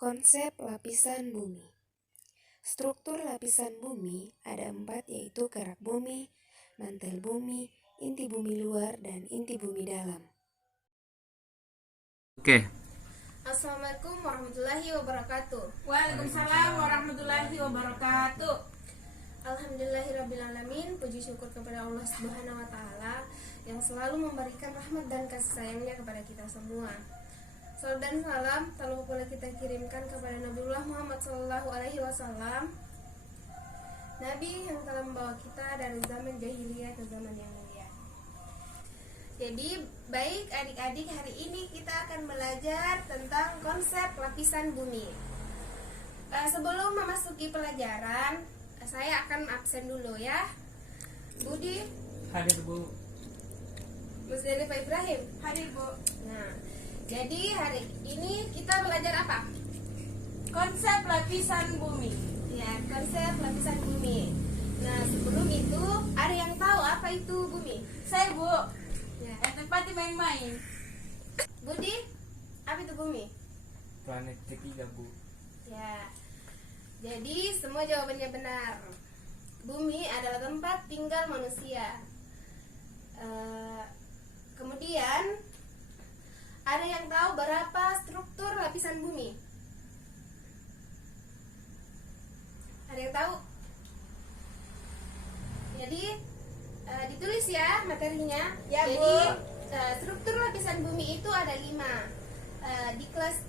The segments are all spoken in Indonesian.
Konsep lapisan bumi. Struktur lapisan bumi ada 4, yaitu kerak bumi, mantel bumi, inti bumi luar, dan inti bumi dalam. Oke. Assalamualaikum warahmatullahi wabarakatuh. Waalaikumsalam warahmatullahi wabarakatuh. Alhamdulillahirrabbilalamin. Puji syukur kepada Allah Subhanahu wa Ta'ala yang selalu memberikan rahmat dan kasih sayangnya kepada kita semua. Salam dan salam tak lupa pula kita kirimkan kepada Nabiullah Muhammad SAW, Nabi yang telah membawa kita dari zaman jahiliyah ke zaman yang mulia. Jadi baik adik-adik, hari ini kita akan belajar tentang konsep lapisan bumi. Sebelum memasuki pelajaran, saya akan absen dulu ya. Budi, Hadir Bu. Musdalifah Pak Ibrahim, Hadir Bu. nah, jadi hari ini kita belajar apa? Konsep lapisan bumi. Ya, konsep lapisan bumi. Nah, sebelum itu, ada yang tahu apa itu bumi? Saya Bu. Ya. Yang tempat main-main. Budi, apa itu bumi? Planet ketiga, Bu. Ya. Jadi semua jawabannya benar. Bumi adalah tempat tinggal manusia. Kemudian ada yang tahu berapa struktur lapisan bumi? Ada yang tahu? Jadi ditulis ya materinya. Ya, Bu. Jadi struktur lapisan bumi itu ada 5.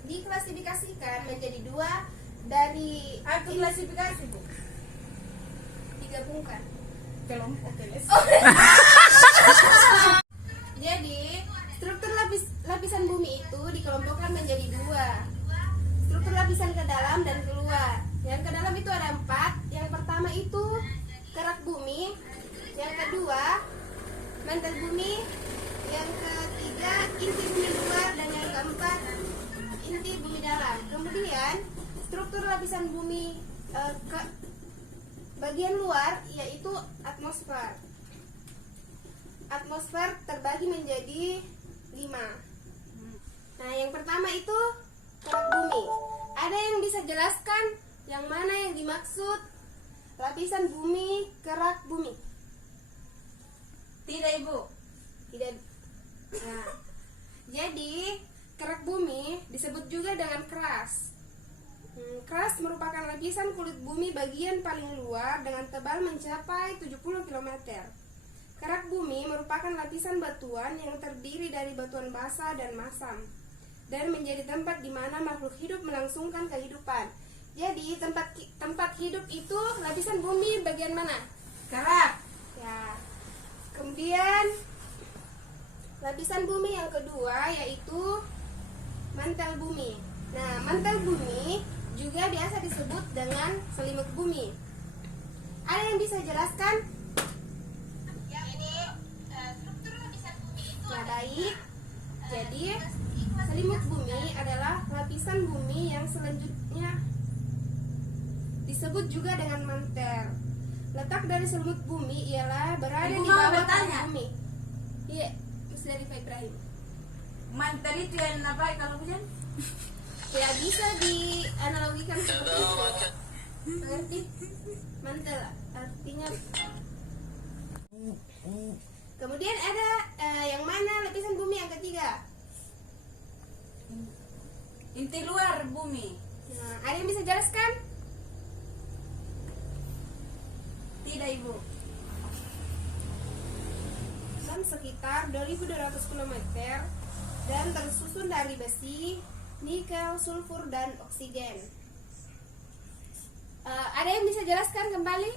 Diklasifikasikan menjadi 2 dari Aku klasifikasi Bu. digabungkan. Kelompok keles. Jadi struktur lapisan bumi itu dikelompokkan menjadi 2. Struktur lapisan ke dalam dan keluar. Yang ke dalam itu ada 4. Yang pertama itu kerak bumi. Yang kedua mantel bumi. Yang ketiga inti bumi luar, dan yang keempat inti bumi dalam. Kemudian struktur lapisan bumi ke bagian luar yaitu atmosfer. Atmosfer terbagi menjadi 5. Nah, yang pertama itu kerak bumi. Ada yang bisa jelaskan yang mana yang dimaksud lapisan bumi, kerak bumi? Tidak Ibu. Tidak. Nah, jadi kerak bumi disebut juga dengan keras. Keras merupakan lapisan kulit bumi bagian paling luar dengan tebal mencapai 70 km. Kerak bumi merupakan lapisan batuan yang terdiri dari batuan basah dan masam, dan menjadi tempat di mana makhluk hidup melangsungkan kehidupan. Jadi tempat hidup itu lapisan bumi bagian mana? Kerak. Ya. Kemudian lapisan bumi yang kedua yaitu mantel bumi. Nah, mantel bumi juga biasa disebut dengan selimut bumi. Ada yang bisa jelaskan? Struktur lapisan bumi itu baik. Jadi selimut bumi adalah lapisan bumi yang selanjutnya disebut juga dengan mantel. Letak dari selimut bumi ialah berada Ibu di mau bawah bertanya? bumi. Iya, Musdalifah Pak Ibrahim. Mantel itu yang apa kalau hujan? Ya, bisa dianalogikan seperti itu. Mengerti? Mantel artinya. Kemudian ada yang mana lapisan bumi yang ketiga? Inti luar bumi. Nah, ada yang bisa jelaskan? Tidak Ibu. Sekitar 2.200 km dan tersusun dari besi, nikel, sulfur, dan oksigen. Ada yang bisa jelaskan kembali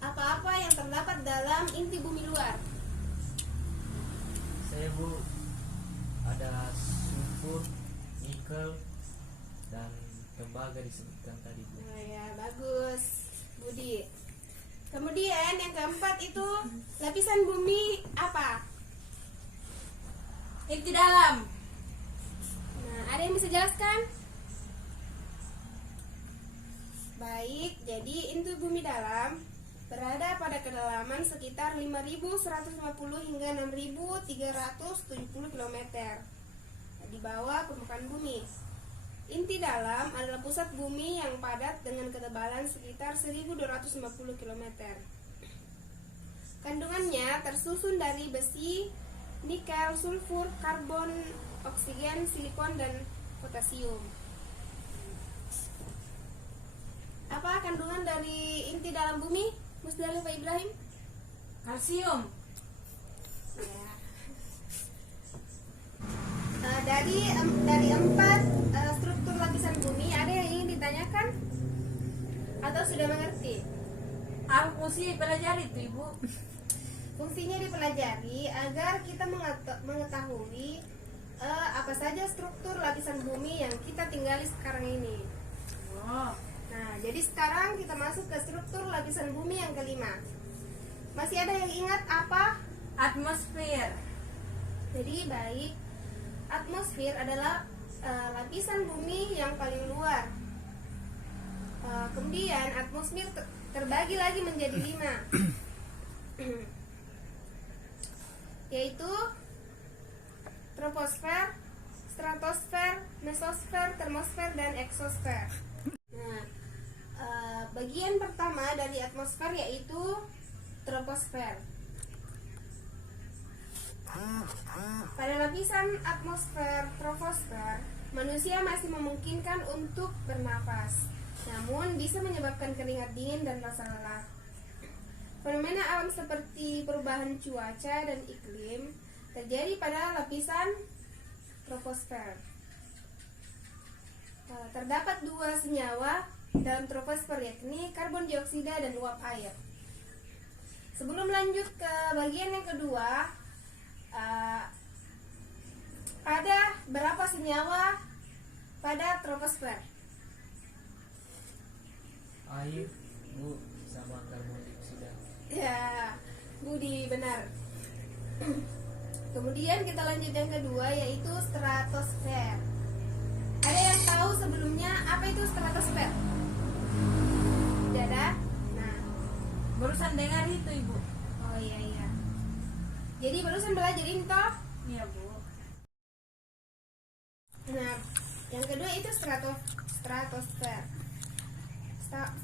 apa-apa yang terdapat dalam inti bumi luar? Saya, Bu, ada sulfur, nikel, dan tembaga disebutkan tadi, Bu. Oh ya, bagus, Budi. Kemudian yang keempat itu lapisan bumi apa? Inti dalam. Nah, ada yang bisa jelaskan? Baik, jadi inti bumi dalam berada pada kedalaman sekitar 5.150 hingga 6.370 km. di bawah permukaan bumi. Inti dalam adalah pusat bumi yang padat dengan ketebalan sekitar 1250 km. Kandungannya tersusun dari besi, nikel, sulfur, karbon, oksigen, silikon, dan potasium. Apa kandungan dari inti dalam bumi, Musdalif Pak Ibrahim? Kalsium. Ya. Dari empat struktur lapisan bumi, ada yang ingin ditanyakan atau sudah mengerti? Apa mesti pelajari itu Ibu? Fungsinya dipelajari agar kita mengetahui apa saja struktur lapisan bumi yang kita tinggali sekarang ini. Oh, Nah, jadi sekarang kita masuk ke struktur lapisan bumi yang kelima. Masih ada yang ingat apa? atmosfer. Jadi baik, atmosfer adalah lapisan bumi yang paling luar. Kemudian atmosfer terbagi lagi menjadi 5, yaitu troposfer, stratosfer, mesosfer, termosfer, dan eksosfer. Nah, bagian pertama dari atmosfer yaitu troposfer. Pada lapisan atmosfer troposfer, manusia masih memungkinkan untuk bernafas, namun bisa menyebabkan keringat dingin dan rasa lelah. Fenomena alam seperti perubahan cuaca dan iklim terjadi pada lapisan troposfer. Terdapat 2 senyawa dalam troposfer, yakni karbon dioksida dan uap air. Sebelum lanjut ke bagian yang kedua, ada berapa senyawa pada troposfer? Air, Bu, sama karbon dioksida. Ya, Budi benar. Kemudian kita lanjut yang kedua, yaitu stratosfer. Ada yang tahu sebelumnya apa itu stratosfer? Tidak ada? Nah, Barusan dengar itu Ibu. oh iya. Jadi barusan belajar ini toh? Iya Bu. Nah, yang kedua itu stratosfer.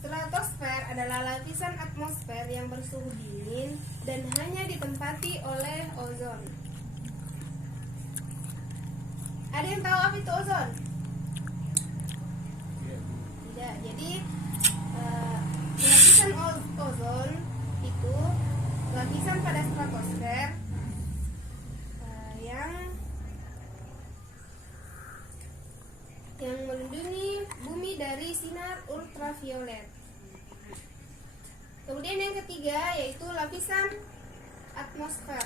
Stratosfer adalah lapisan atmosfer yang bersuhu dingin dan hanya ditempati oleh ozon. Ada yang tahu apa itu ozon? Iya, Bu. Tidak. Jadi lapisan ozon itu lapisan pada stratosfer yang melindungi bumi dari sinar ultraviolet. Kemudian yang ketiga yaitu lapisan atmosfer.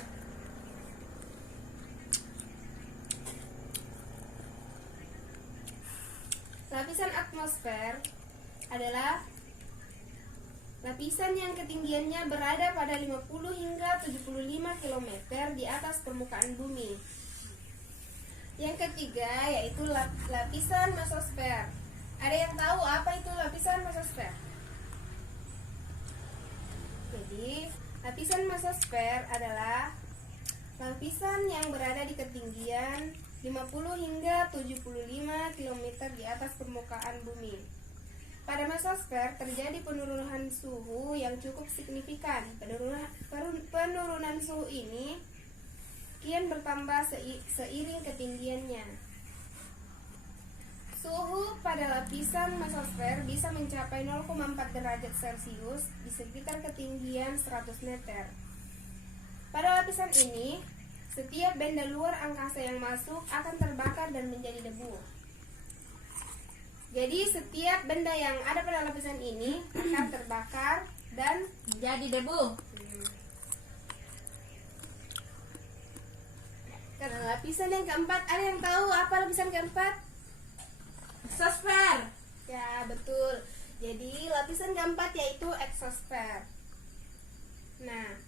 Lapisan atmosfer adalah lapisan yang ketinggiannya berada pada 50 hingga 75 km di atas permukaan bumi. Yang ketiga yaitu lapisan mesosfer. Ada yang tahu apa itu lapisan mesosfer? Jadi, lapisan mesosfer adalah lapisan yang berada di ketinggian 50 hingga 75 km di atas permukaan bumi. Pada mesosfer terjadi penurunan suhu yang cukup signifikan. Penurunan suhu ini kian bertambah seiring ketinggiannya. Suhu pada lapisan mesosfer bisa mencapai 0,4 derajat Celcius di sekitar ketinggian 100 meter. Pada lapisan ini, setiap benda luar angkasa yang masuk akan terbakar dan menjadi debu. Jadi setiap benda yang ada pada lapisan ini akan terbakar dan Jadi debu. karena lapisan yang keempat, ada yang tahu apa lapisan keempat? Eksosfer. Ya, betul. Jadi lapisan keempat yaitu eksosfer. Nah,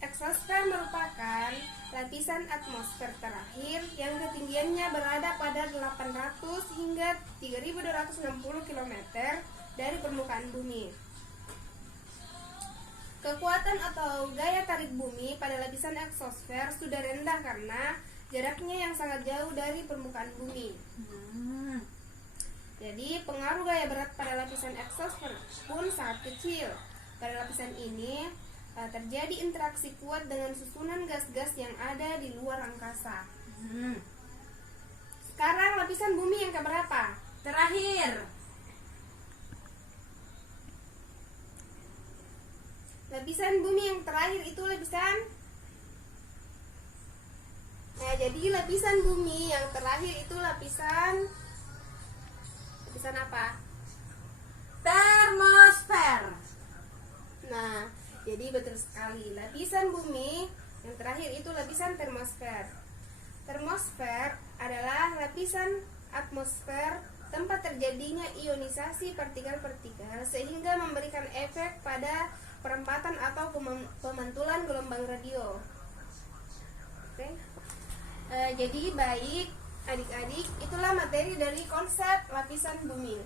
eksosfer merupakan lapisan atmosfer terakhir yang ketinggiannya berada pada 800 hingga 3260 km dari permukaan bumi. Kekuatan atau gaya tarik bumi pada lapisan eksosfer sudah rendah karena jaraknya yang sangat jauh dari permukaan bumi. Hmm. Jadi pengaruh gaya berat pada lapisan eksosfer pun sangat kecil. Pada lapisan ini terjadi interaksi kuat dengan susunan gas-gas yang ada di luar angkasa. Hmm. Sekarang lapisan bumi yang keberapa? Terakhir. Lapisan bumi yang terakhir itu lapisan. Nah, jadi lapisan bumi yang terakhir itu lapisan apa? Termosfer. Nah, jadi betul sekali. Lapisan bumi yang terakhir itu lapisan termosfer. Termosfer adalah lapisan atmosfer tempat terjadinya ionisasi partikel-partikel sehingga memberikan efek pada perempatan atau pemantulan gelombang radio. Oke. Jadi baik adik-adik, itulah materi dari konsep lapisan bumi.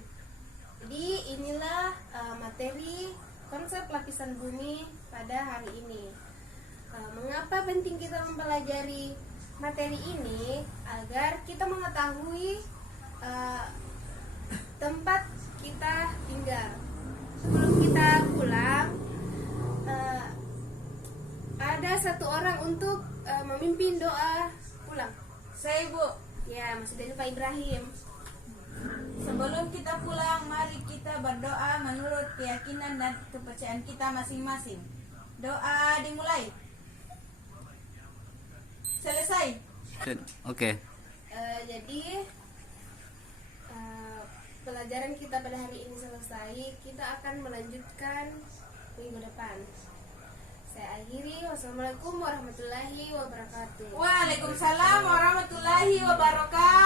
Jadi inilah materi konsep lapisan bumi pada hari ini. Mengapa penting kita mempelajari materi ini? Agar kita mengetahui tempat kita tinggal. Sebelum kita pulang, ada satu orang untuk memimpin doa pulang. Saya Ibu. Ya, maksudnya Pak Ibrahim. Sebelum kita pulang, mari kita berdoa menurut keyakinan dan kepercayaan kita masing-masing. Doa dimulai. Selesai. Oke. Jadi pelajaran kita pada hari ini selesai. Kita akan melanjutkan minggu depan. Saya akhiri. Wassalamualaikum warahmatullahi wabarakatuh. Waalaikumsalam warahmatullahi wabarakatuh.